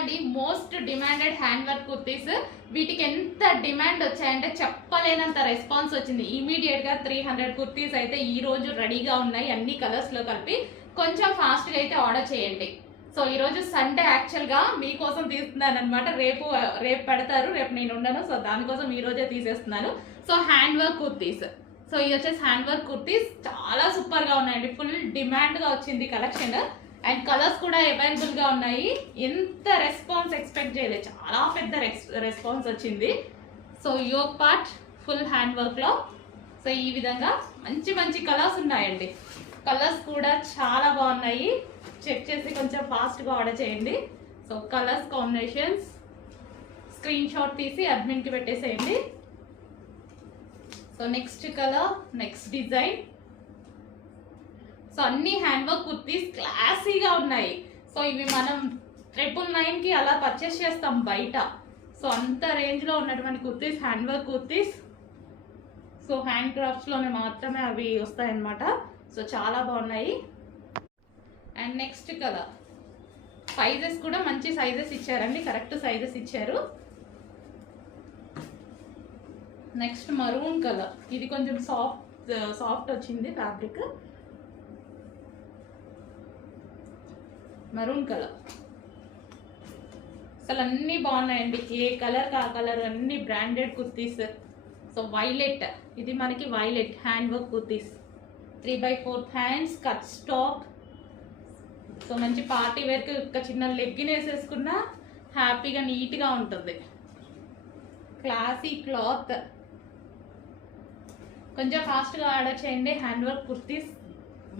ఇవండి most demanded hand work kurtis. వీటికి ఎంత డిమాండ్ వచ్చాయంటే చెప్పలేనంత రెస్పాన్స్ వచ్చింది. ఇమీడియట్ గా 300 కుర్తీస్ అయితే ఈ రోజు రెడీగా ఉన్నాయి, అన్ని కలర్స్ లో కలిపి. కొంచెం ఫాస్ట్ గా అయితే ఆర్డర్ చేయండి. సో ఈ రోజు సండే యాక్చువల్ గా మీకోసం తీస్తున్నాను అనమాట. రేపు పెడతారు, రేపు నేను ఉండను. సో దానికోసం ఈ రోజే తీసేస్తున్నాను. So hand work kurtis. So ఇది వచ్చేసి హ్యాండ్ వర్క్ కుర్తీస్ చాలా సూపర్ గా ఉన్నాయండి. ఫుల్ డిమాండ్ గా వచ్చింది కలెక్షన్. అండ్ కలర్స్ కూడా అవైలబుల్ గా ఉన్నాయి. ఎంత రెస్పాన్స్ ఎక్స్పెక్ట్ చేయలేదు, చాలా పెద్ద రెస్పాన్స్ వచ్చింది. So yoke part full hand work లో. సో ఈ విధంగా మంచి మంచి కలర్స్ ఉన్నాయండి. కలర్స్ కూడా చాలా బాగున్నాయి. చెక్ చేసి కొంచెం ఫాస్ట్ గా ఆర్డర్ చేయండి. So colours combinations screen shot తీసి అడ్మిన్ కి పెట్టేసేయండి. So next colour, next design. So అన్ని హ్యాండ్ వర్క్ కుర్తీస్ క్లాసీగా ఉన్నాయి. సో ఇవి మనం 999 కి అలా పర్చేస్ చేస్తాం బయట. సో అంత రేంజ్ లో ఉన్నటువంటి kurtis hand work kurtis. So hand crafts లోనే మాత్రమే అవి వస్తాయన్నమాట. సో చాలా బాగున్నాయి. అండ్ నెక్స్ట్ కలర్, సైజెస్ కూడా మంచి సైజెస్ ఇచ్చారండి, కరెక్ట్ సైజెస్ ఇచ్చారు. నెక్స్ట్ మరూన్ కలర్, ఇది కొంచెం సాఫ్ట్ వచ్చింది ఫ్యాబ్రిక్. మరూన్ కలర్ అసలు అన్నీ బాగున్నాయండి. ఏ కలర్ ఆ కలర్, అన్ని బ్రాండెడ్ కుర్తీస్. సో వైలెట్, ఇది మనకి violet hand work kurtis. 3/4 hands, cut stock. So మంచి పార్టీ వేర్కి ఒక చిన్న లెగ్గిన్ వేసేసుకున్నా హ్యాపీగా నీట్గా ఉంటుంది. Classy cloth. కొంచెం ఫాస్ట్గా ఆర్డర్ చేయండి. హ్యాండ్ వర్క్ కుర్తీస్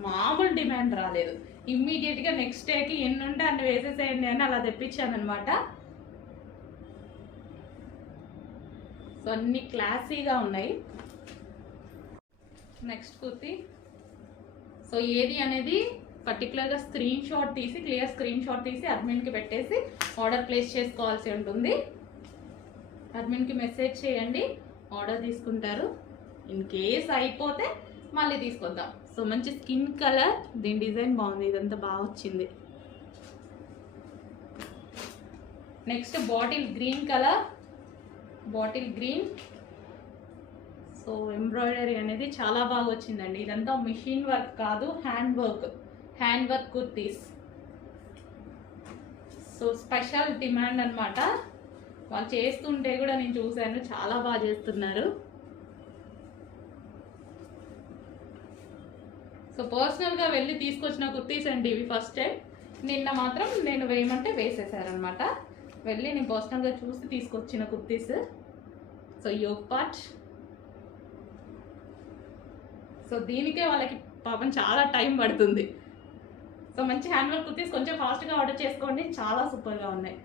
మామూలు డిమాండ్ రాలేదు. ఇమ్మీడియట్గా నెక్స్ట్ డేకి ఎన్ని ఉంటే అన్ని వేసేసేయండి అని అలా తెప్పించాను అనమాట. సో అన్ని క్లాసీగా ఉన్నాయి. నెక్స్ట్ కుర్తీ. సో ఏది అనేది పర్టికులర్గా స్క్రీన్ షాట్ తీసి, క్లియర్ స్క్రీన్ షాట్ తీసి అడ్మిన్కి పెట్టేసి ఆర్డర్ ప్లేస్ చేసుకోవాల్సి ఉంటుంది. అడ్మిన్కి మెసేజ్ చేయండి, ఆర్డర్ తీసుకుంటారు. ఇన్ కేస్ అయిపోతే మళ్ళీ తీసుకొద్దాం. సో మంచి స్కిన్ కలర్, దీని డిజైన్ బాగుంది, ఇదంతా బాగా వచ్చింది. Next bottle green colour, bottle green. So embroidery అనేది చాలా బాగా వచ్చిందండి. ఇదంతా మిషన్ వర్క్ కాదు, hand work kurtis. So special demand అనమాట. వాళ్ళు చేస్తుంటే కూడా నేను చూశాను, చాలా బాగా చేస్తున్నారు. సో పర్సనల్గా వెళ్ళి తీసుకొచ్చిన కుర్తీస్ అండి ఇవి. ఫస్ట్ టైం నిన్న మాత్రం నేను వేయమంటే వేసేసారనమాట. వెళ్ళి నేను పర్సనల్గా చూసి తీసుకొచ్చిన kurtis. So yoke part. So దీనికే వాళ్ళకి పాపం చాలా టైం పడుతుంది. సో మంచి హ్యాండ్ వర్క్ కుర్తీస్ కొంచెం ఫాస్ట్గా ఆర్డర్ చేసుకోండి, చాలా సూపర్గా ఉన్నాయి.